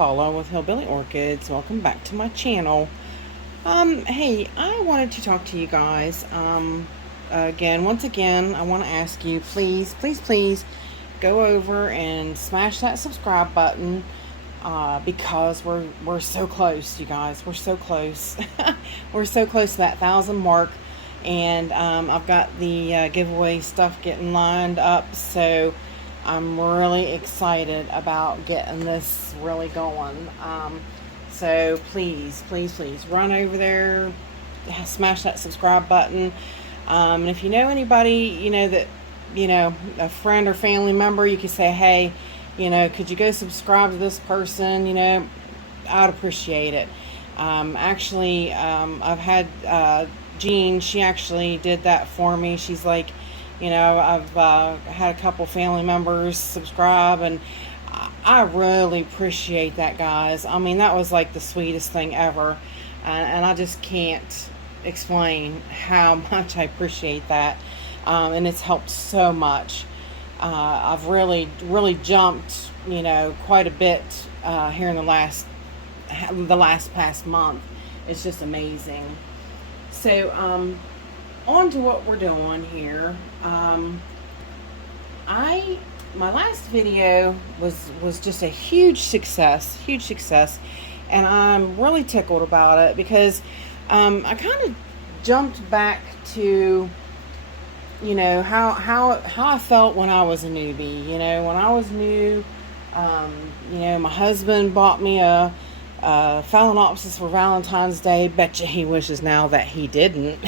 Paula with Hillbilly Orchids. Welcome back to my channel. Hey, I wanted to talk to you guys. Once again, I want to ask you, please, please, please, go over and smash that subscribe button. Because we're so close, you guys. We're so close. We're so close to that 1,000 mark, and I've got the giveaway stuff getting lined up, so I'm really excited about getting this really going. So please, please, please run over there, smash that subscribe button. And if you know anybody, a friend or family member, you could say, hey, could you go subscribe to this person? I'd appreciate it. I've had Jean, she actually did that for me. She's like, I've had a couple family members subscribe, and I really appreciate that, guys. I mean, that was like the sweetest thing ever. And I just can't explain how much I appreciate that. And it's helped so much. I've really jumped, quite a bit here in the last past month. It's just amazing. So, on to what we're doing here. My last video was just a huge success, and I'm really tickled about it because I kind of jumped back to how I felt when I was a newbie. When I was new, my husband bought me a Phalaenopsis for Valentine's Day. Betcha he wishes now that he didn't.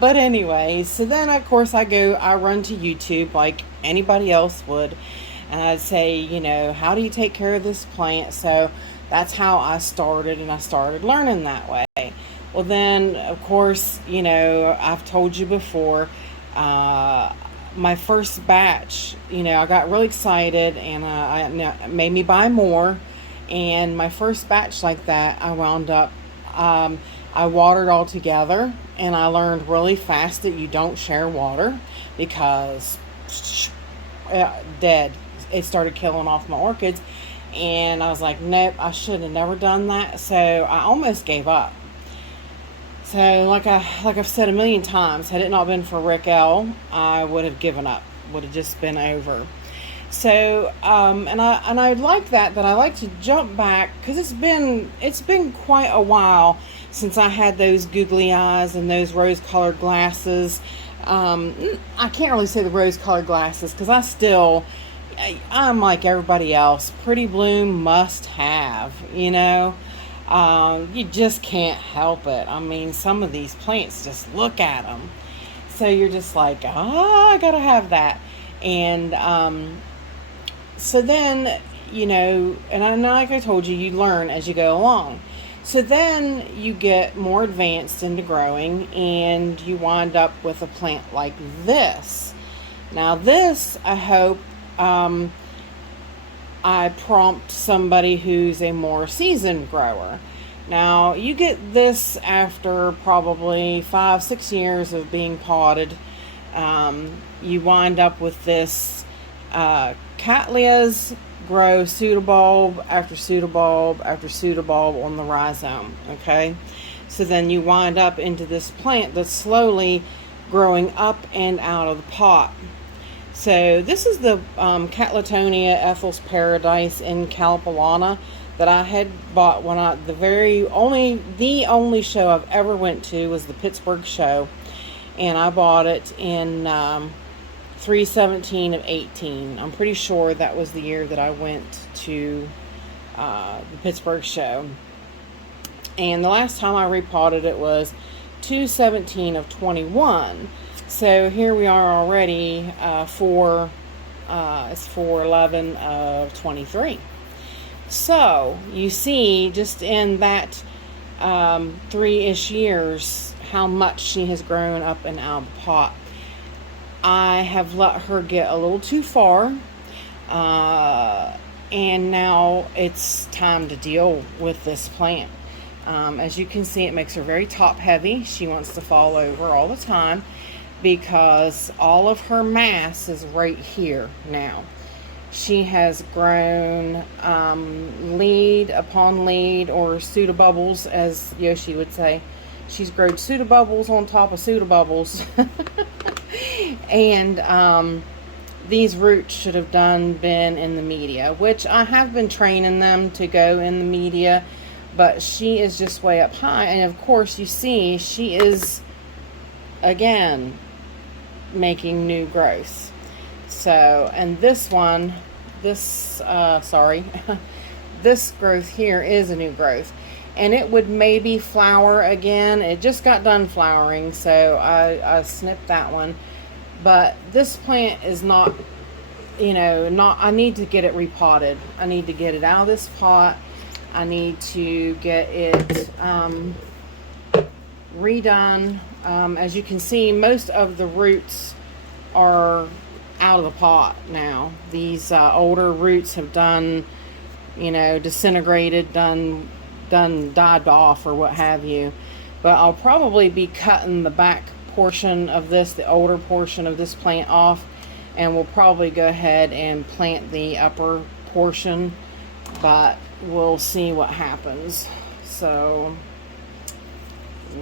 But anyway, so then of course I run to YouTube like anybody else would, and I'd say, how do you take care of this plant? So that's how I started, and I started learning that way. Well, then, of course, I've told you before, my first batch, I got really excited, and it made me buy more. And my first batch like that, I wound up, I watered all together, and I learned really fast that you don't share water because dead. It started killing off my orchids, and I was like, nope, I should have never done that. So I almost gave up. So like I've said a million times, had it not been for Rick L, I would have given up. Would have just been over. So and I like that I like to jump back because it's been quite a while since I had those googly eyes and those rose-colored glasses. I can't really say the rose-colored glasses because I'm like everybody else. Pretty bloom must have, you just can't help it. I mean, some of these plants, just look at them. So you're just like, I gotta have that. And so then, and like I told you, you learn as you go along. So then you get more advanced into growing, and you wind up with a plant like this. Now this, I hope, I prompt somebody who's a more seasoned grower. Now you get this after probably 5-6 years of being potted. You wind up with this Cattleyas grow pseudobulb after pseudobulb after pseudobulb on the rhizome. Okay, so then you wind up into this plant that's slowly growing up and out of the pot. So this is the Cattleya Ethel's Paradise in Calipolana that I had bought when the only show I've ever went to was the Pittsburgh show, and I bought it in 3/17/18. I'm pretty sure that was the year that I went to the Pittsburgh show, and the last time I repotted it was 2/17/21. So here we are already it's 4/11/23. So you see, just in that 3-ish years, how much she has grown up and out of the pot. I have let her get a little too far, and now it's time to deal with this plant. As you can see, it makes her very top heavy. She wants to fall over all the time because all of her mass is right here now. she has grown lead upon lead, or pseudobulbs, as Yoshi would say. She's grown pseudobulbs on top of pseudobulbs. And these roots should have been in the media, which I have been training them to go in the media, but she is just way up high. And of course, you see, she is, again, making new growth. So, and this one, this growth here is a new growth, and it would maybe flower again. It just got done flowering, so I snipped that one. But this plant is not, I need to get it repotted. I need to get it out of this pot. I need to get it redone. As you can see, most of the roots are out of the pot now. These older roots have done, disintegrated, died off, or what have you. But I'll probably be cutting the back portion of this, the older portion of this plant off, and we'll probably go ahead and plant the upper portion, but we'll see what happens. So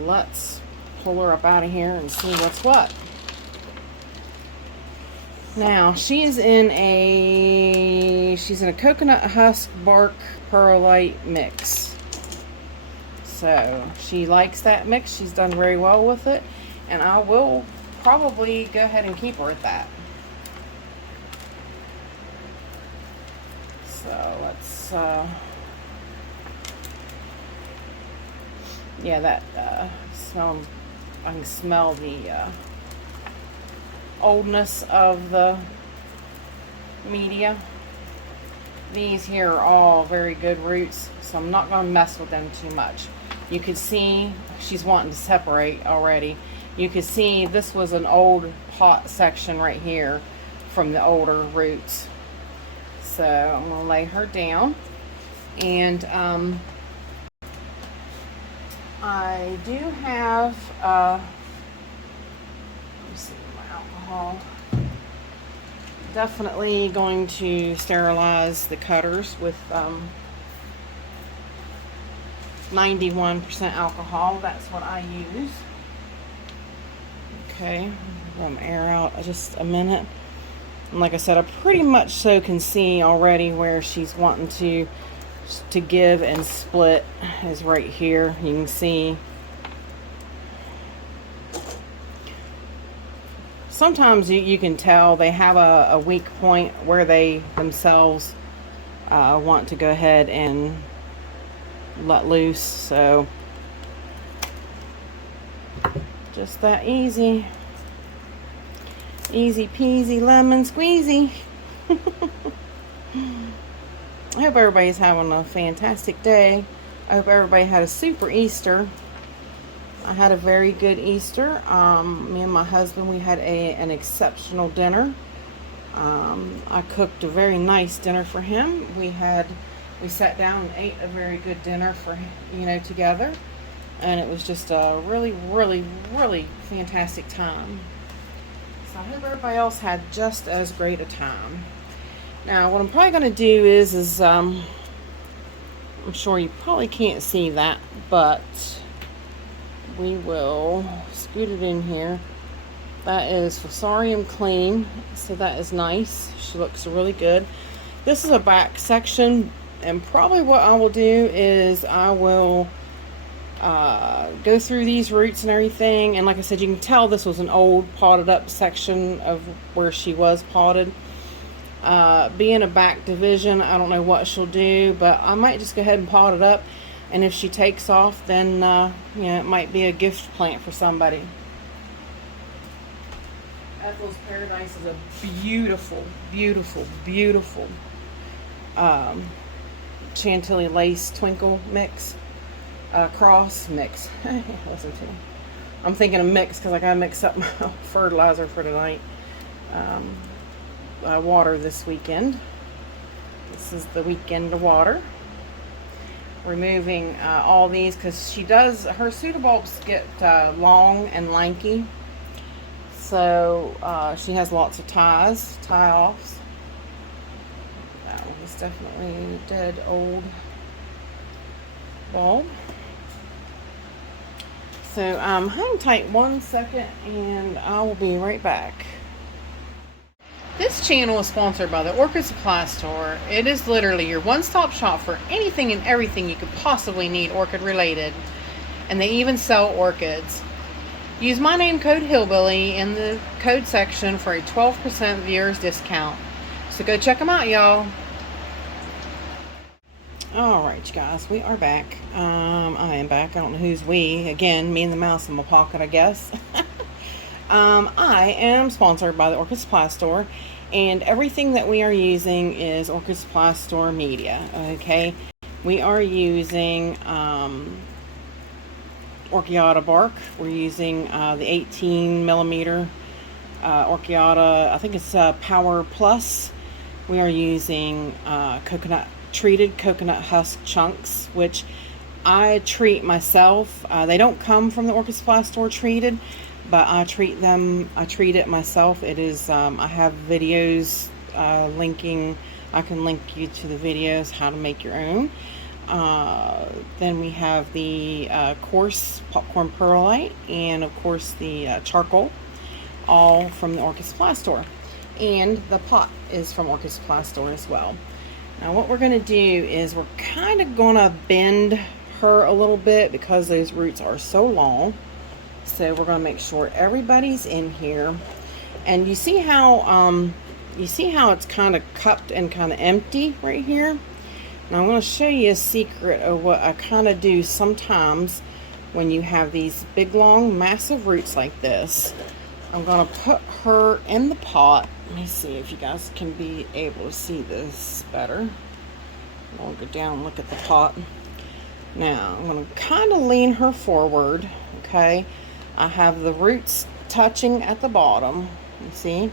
let's pull her up out of here and see what's what. Now, she's in a coconut husk bark perlite mix. So she likes that mix. She's done very well with it, and I will probably go ahead and keep her at that. So let's yeah, that smell, I can smell the oldness of the media. These here are all very good roots, so I'm not going to mess with them too much. You can see she's wanting to separate already. You can see this was an old pot section right here from the older roots. So I'm going to lay her down, and I do have let me see my alcohol. Definitely going to sterilize the cutters with 91% alcohol. That's what I use. Okay, let them air out just a minute. And like I said, I pretty much so can see already where she's wanting to give and split is right here. You can see. Sometimes you can tell they have a weak point where they themselves want to go ahead and let loose. So just that easy. Easy peasy lemon squeezy. I hope everybody's having a fantastic day. I hope everybody had a super Easter. I had a very good Easter. Me and my husband, we had an exceptional dinner. I cooked a very nice dinner for him. We sat down and ate a very good dinner for together, and it was just a really, really, really fantastic time. So I hope everybody else had just as great a time. Now, what I'm probably going to do is I'm sure you probably can't see that, but we will scoot it in here. That is Fusarium Clean, so that is nice. She looks really good. This is a back section, and probably what I will do is I will go through these roots and everything. And like I said, you can tell this was an old potted up section of where she was potted. Being a back division, I don't know what she'll do, but I might just go ahead and pot it up, and if she takes off, then it might be a gift plant for somebody. Ethel's Paradise is a beautiful, beautiful, beautiful Chantilly Lace Twinkle mix, cross mix. Listen to me. I'm thinking of mix because I gotta mix up my fertilizer for tonight. Water this weekend. This is the weekend to water. Removing all these because her pseudobulbs get long and lanky, so she has lots of tie-offs. definitely a dead old bulb. So hang tight 1 second and I will be right back. This channel is sponsored by the Orchid Supply Store. It is literally your one-stop shop for anything and everything you could possibly need orchid related. And they even sell orchids. Use my name code Hillbilly in the code section for a 12% viewers discount. So go check them out, y'all. Alright, you guys, we are back. I am back. I don't know who's we. Again, me and the mouse in my pocket, I guess. I am sponsored by the Orchid Supply Store, and everything that we are using is Orchid Supply Store media. Okay, we are using Orchiada bark. We're using the 18 millimeter Orchiada. I think it's Power Plus. We are using treated coconut husk chunks, which I treat myself. They don't come from the Orchid Supply Store treated, but I treat it myself. It is, I have videos linking, I can link you to the videos how to make your own. Then we have the coarse popcorn perlite, and of course the charcoal, all from the Orchid Supply Store. And the pot is from Orchid Supply Store as well. Now what we're going to do is we're kind of going to bend her a little bit because those roots are so long. So we're going to make sure everybody's in here. And you see how it's kind of cupped and kind of empty right here? Now I'm going to show you a secret of what I kind of do sometimes when you have these big, long, massive roots like this. I'm going to put her in the pot. Let me see if you guys can be able to see this better. I'll go down and look at the pot. Now, I'm going to kind of lean her forward, okay? I have the roots touching at the bottom. You see?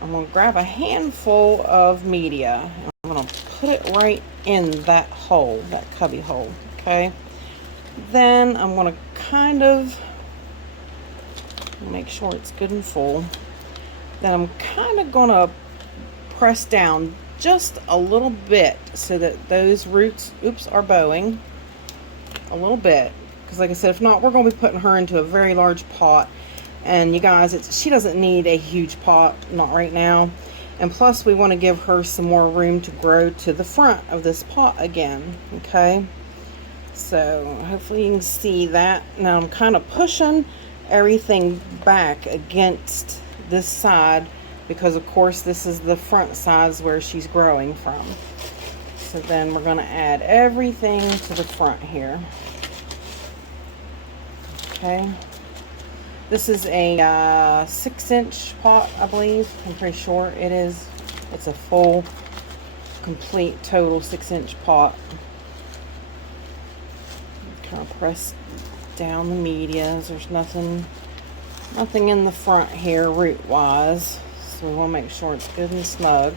I'm going to grab a handful of media. I'm going to put it right in that hole, that cubby hole, okay? Then I'm going to kind of make sure it's good and full. Then I'm kind of going to press down just a little bit so that those roots, are bowing a little bit. Because like I said, if not, we're going to be putting her into a very large pot. And you guys, she doesn't need a huge pot, not right now. And plus, we want to give her some more room to grow to the front of this pot again, okay? So hopefully you can see that. Now I'm kind of pushing everything back against this side because of course this is the front sides where she's growing from. So then we're going to add everything to the front here. Okay, this is a 6-inch pot, I believe. I'm pretty sure it is. It's a full, complete, total 6-inch pot. Kind of press down the medias. There's nothing in the front here root wise, so we want to make sure it's good and snug.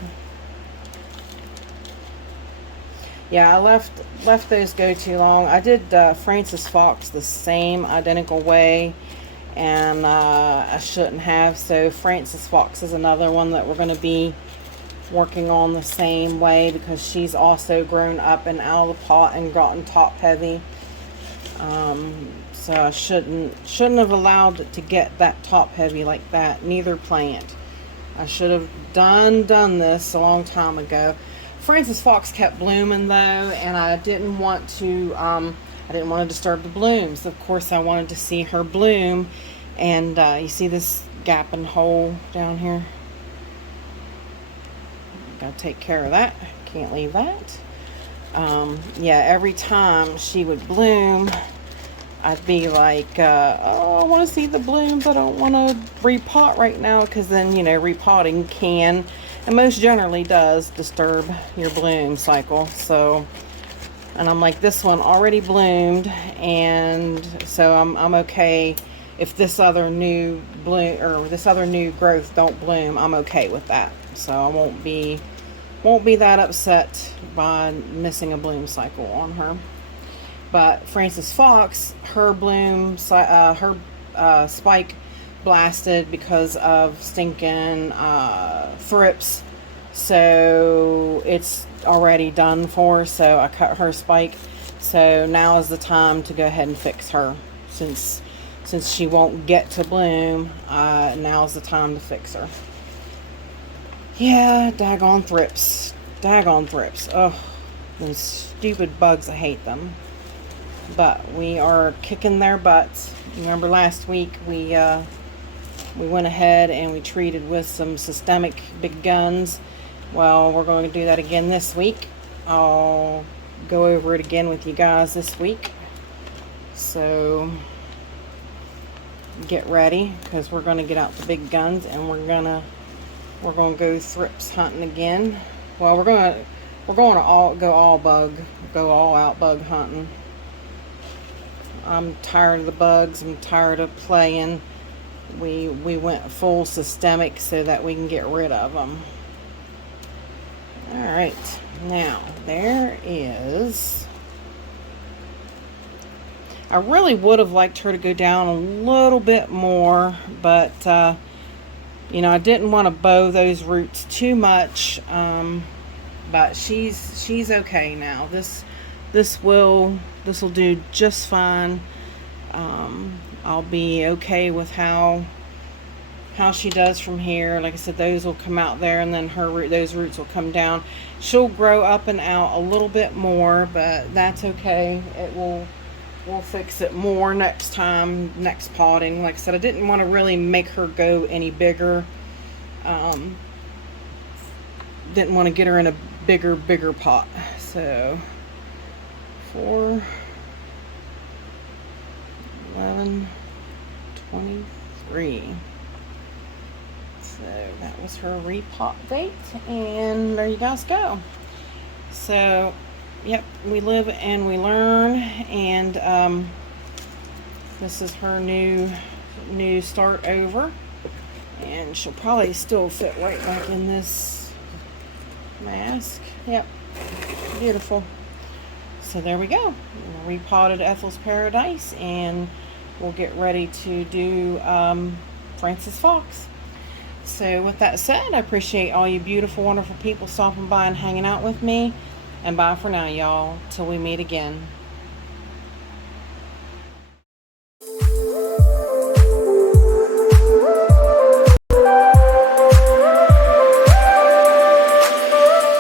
Yeah, I left those go too long. I did Francis Fox the same identical way, and I shouldn't have. So Francis Fox is another one that we're going to be working on the same way because she's also grown up and out of the pot and gotten top heavy. So I shouldn't have allowed it to get that top heavy like that. Neither plant. I should have done this a long time ago. Francis Fox kept blooming though, and I didn't want to disturb the blooms. Of course, I wanted to see her bloom, and you see this gap and hole down here. Gotta take care of that. Can't leave that. Yeah, every time she would bloom, I'd be like, oh, I want to see the blooms. I don't want to repot right now, because then, you know, repotting can, and most generally does, disturb your bloom cycle. So, and I'm like, this one already bloomed, and so I'm okay if this other new bloom or this other new growth don't bloom. I'm okay with that. So I won't be that upset by missing a bloom cycle on her. But Francis Fox, her bloom, her spike blasted because of stinking thrips. so it's already done for. So I cut her spike. So now is the time to go ahead and fix her. Since she won't get to bloom, now's the time to fix her. Yeah, daggone thrips. Daggone thrips. Oh, those stupid bugs, I hate them. But we are kicking their butts. Remember last week we went ahead and we treated with some systemic big guns. Well, we're going to do that again this week. I'll go over it again with you guys this week. So get ready, because we're going to get out the big guns and we're going to go thrips hunting again. Well, we're going to go all out bug hunting. I'm tired of the bugs. I'm tired of playing. We went full systemic so that we can get rid of them. All right, now there is. I really would have liked her to go down a little bit more, but you know, I didn't want to bow those roots too much. But she's okay now. This will do just fine. I'll be okay with how she does from here. Like I said, those will come out there, and then those roots will come down. She'll grow up and out a little bit more, but that's okay. We'll fix it more next time, next potting. Like I said, I didn't want to really make her go any bigger. Didn't want to get her in a bigger pot. So 4, 11, 23. So that was her repot date, and there you guys go. So yep, we live and we learn, and this is her new start over, and she'll probably still fit right back in this mask. Yep, beautiful. So there we go. Repotted Ethel's Paradise, and we'll get ready to do Francis Fox. So with that said, I appreciate all you beautiful, wonderful people stopping by and hanging out with me. And bye for now, y'all, till we meet again.